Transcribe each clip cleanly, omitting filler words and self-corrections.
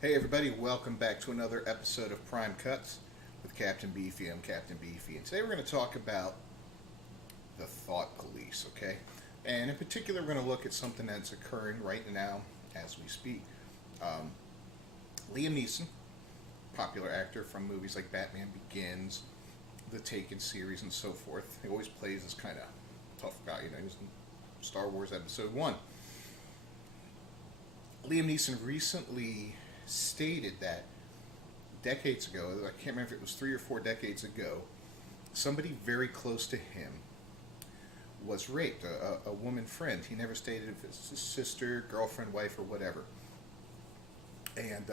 Hey everybody, welcome back to another episode of Prime Cuts with Captain Beefy. I'm Captain Beefy, and today we're going to talk about the thought police, okay? And in particular, we're going to look at something that's occurring right now as we speak. Um, Liam Neeson, popular actor from movies like Batman Begins, the Taken series, and so forth. He always plays this kind of tough guy, he was in Star Wars Episode 1. Liam Neeson recently stated that decades ago, I can't remember if it was 3 or 4 decades ago, somebody very close to him was raped, a woman friend. He never stated if it's his sister, girlfriend, wife, or whatever. And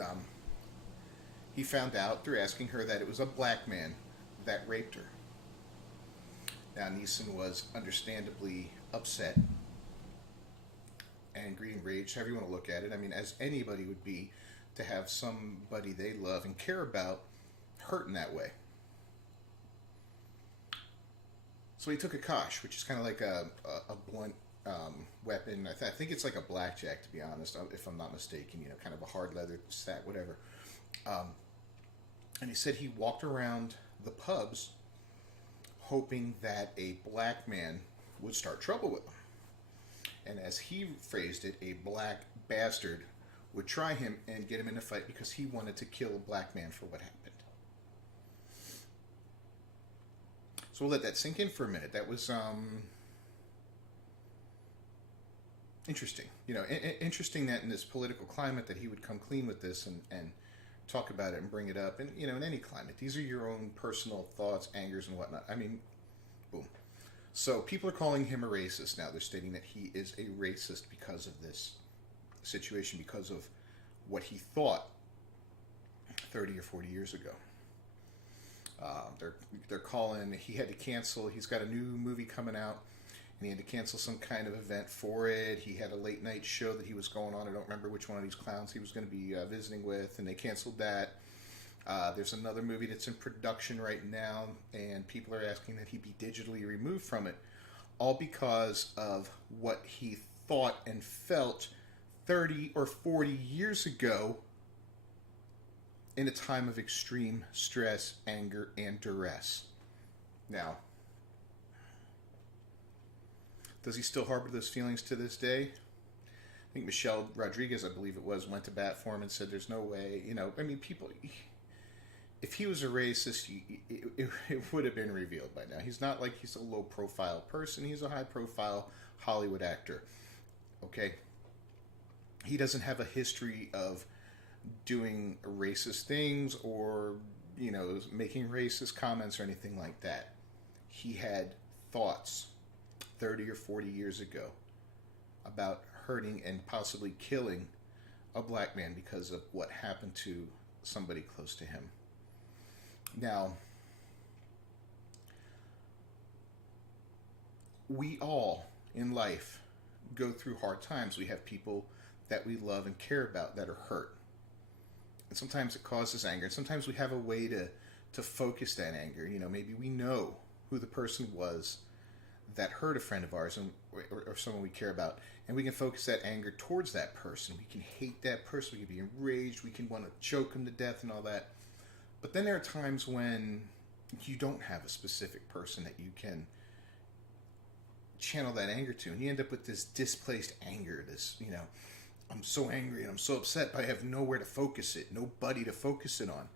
he found out through asking her that it was a black man that raped her. Now, Neeson was understandably upset, angry, enraged, however you want to look at it. I mean, as anybody would be to have somebody they love and care about hurt in that way. So he took a kosh, which is kind of like a blunt weapon. I think it's like a blackjack, to be honest, if I'm not mistaken. Kind of a hard leather stack, whatever. Um, and he said he walked around the pubs hoping that a black man would start trouble with him. And as he phrased it, a black bastard would try him and get him in a fight because he wanted to kill a black man for what happened. So we'll let that sink in for a minute. That was interesting. Interesting that in this political climate that he would come clean with this and talk about it and bring it up. And, in any climate, these are your own personal thoughts, angers, and whatnot. I mean, boom. So people are calling him a racist now. They're stating that he is a racist because of this situation, because of what he thought 30 or 40 years ago. They're calling. He had to cancel. He's got a new movie coming out, and he had to cancel some kind of event for it. He had a late night show that he was going on. I don't remember which one of these clowns he was going to be visiting with, and they canceled that. There's another movie that's in production right now, and people are asking that he be digitally removed from it, all because of what he thought and felt 30 or 40 years ago in a time of extreme stress, anger, and duress. Now, does he still harbor those feelings to this day? I think Michelle Rodriguez, I believe it was, went to bat for him and said there's no way. People, if he was a racist, it would have been revealed by now. He's not like he's a low-profile person. He's a high-profile Hollywood actor. Okay? He doesn't have a history of doing racist things or, making racist comments or anything like that. He had thoughts 30 or 40 years ago about hurting and possibly killing a black man because of what happened to somebody close to him. Now, we all in life go through hard times. We have people that we love and care about that are hurt. And sometimes it causes anger. And sometimes we have a way to focus that anger. Maybe we know who the person was that hurt a friend of ours or someone we care about. And we can focus that anger towards that person. We can hate that person. We can be enraged. We can want to choke him to death and all that. But then there are times when you don't have a specific person that you can channel that anger to. And you end up with this displaced anger, I'm so angry and I'm so upset, but I have nowhere to focus it, nobody to focus it on.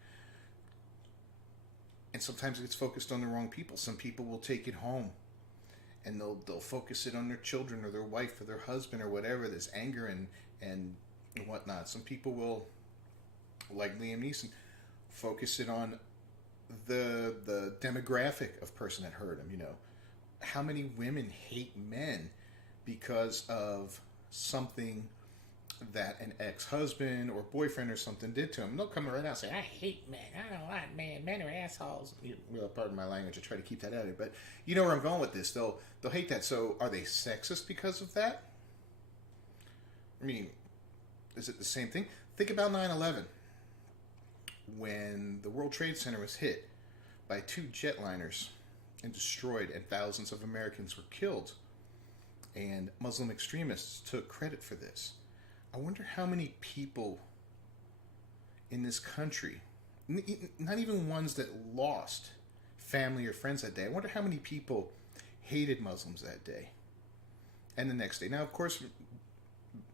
And sometimes it gets focused on the wrong people. Some people will take it home and they'll focus it on their children or their wife or their husband or whatever, this anger and whatnot. Some people will, like Liam Neeson, focus it on the demographic of person that hurt him. How many women hate men because of something that an ex-husband or boyfriend or something did to him? And they'll come right out and say, I hate men. I don't like men. Men are assholes. Well, pardon my language. I try to keep that out of it. But you know where I'm going with this. They'll hate that. So are they sexist because of that? I mean, is it the same thing? Think about 9/11. When the World Trade Center was hit by 2 jetliners and destroyed, and thousands of Americans were killed, and Muslim extremists took credit for this. I wonder how many people in this country, not even ones that lost family or friends that day. I wonder how many people hated Muslims that day and the next day. Now, of course,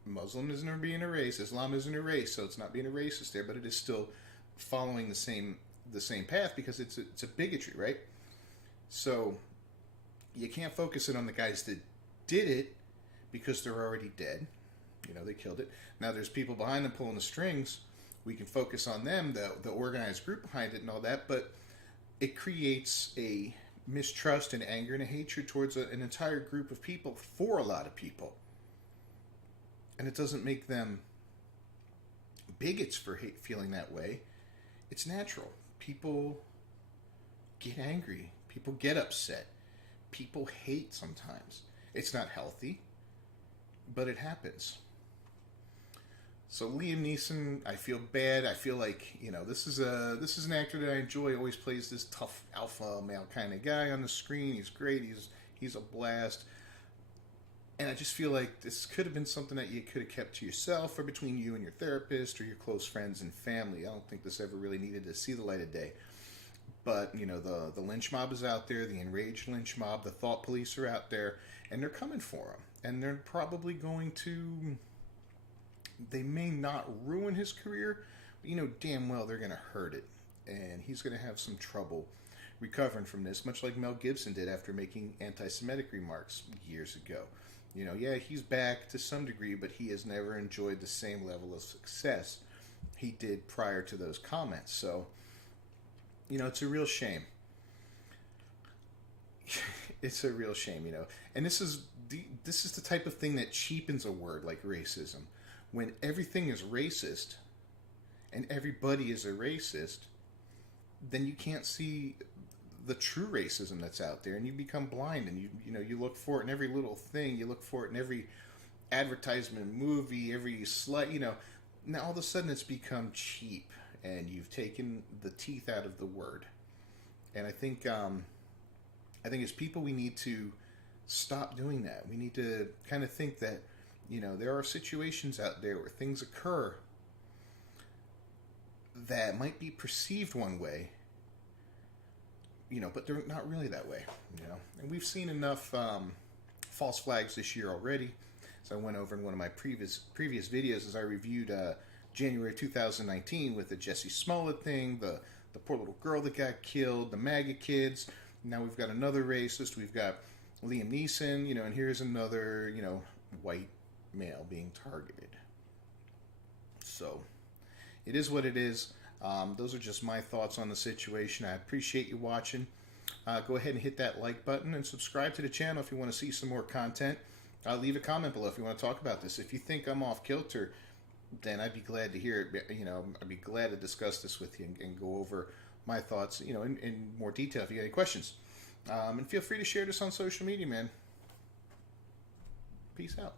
Muslim isn't being a race. Islam isn't a race, so it's not being a racist there, but it is still following the same path because it's a bigotry, right? So you can't focus it on the guys that did it because they're already dead. You know, they killed it. Now there's people behind them pulling the strings. We can focus on them, the organized group behind it and all that, but it creates a mistrust and anger and a hatred towards an entire group of people for a lot of people. And it doesn't make them bigots for feeling that way. It's natural. People get angry. People get upset. People hate sometimes. It's not healthy, but it happens. So Liam Neeson, I feel bad. I feel like, you know, this is an actor that I enjoy. He always plays this tough alpha male kind of guy on the screen. He's great. He's a blast. And I just feel like this could have been something that you could have kept to yourself or between you and your therapist or your close friends and family. I don't think this ever really needed to see the light of day. But, you know, the lynch mob is out there, the enraged lynch mob, the thought police are out there, and they're coming for him. And they're probably going to... They may not ruin his career, but you know damn well they're going to hurt it. And he's going to have some trouble recovering from this, much like Mel Gibson did after making anti-Semitic remarks years ago. You know, yeah, he's back to some degree, but he has never enjoyed the same level of success he did prior to those comments. So, you know, it's a real shame. It's a real shame, you know. And this is the type of thing that cheapens a word like racism. When everything is racist and everybody is a racist, then you can't see the true racism that's out there, and you become blind, and you look for it in every little thing. You look for it in every advertisement, movie, every slight, you know. Now all of a sudden it's become cheap, and you've taken the teeth out of the word. And I think as people, we need to stop doing that. We need to kind of think that, you know, there are situations out there where things occur that might be perceived one way, you know, but they're not really that way, you know. And we've seen enough false flags this year already. So I went over in one of my previous videos as I reviewed January 2019 with the Jussie Smollett thing, the poor little girl that got killed, the MAGA kids. Now we've got another racist. We've got Liam Neeson, you know, and here's another, you know, white male being targeted. So it is what it is. Those are just my thoughts on the situation. I appreciate you watching. Go ahead and hit that like button and subscribe to the channel if you want to see some more content. Leave a comment below if you want to talk about this. If you think I'm off kilter, then I'd be glad to hear it. You know, I'd be glad to discuss this with you and go over my thoughts, you know, in more detail if you got any questions. And feel free to share this on social media, man. Peace out.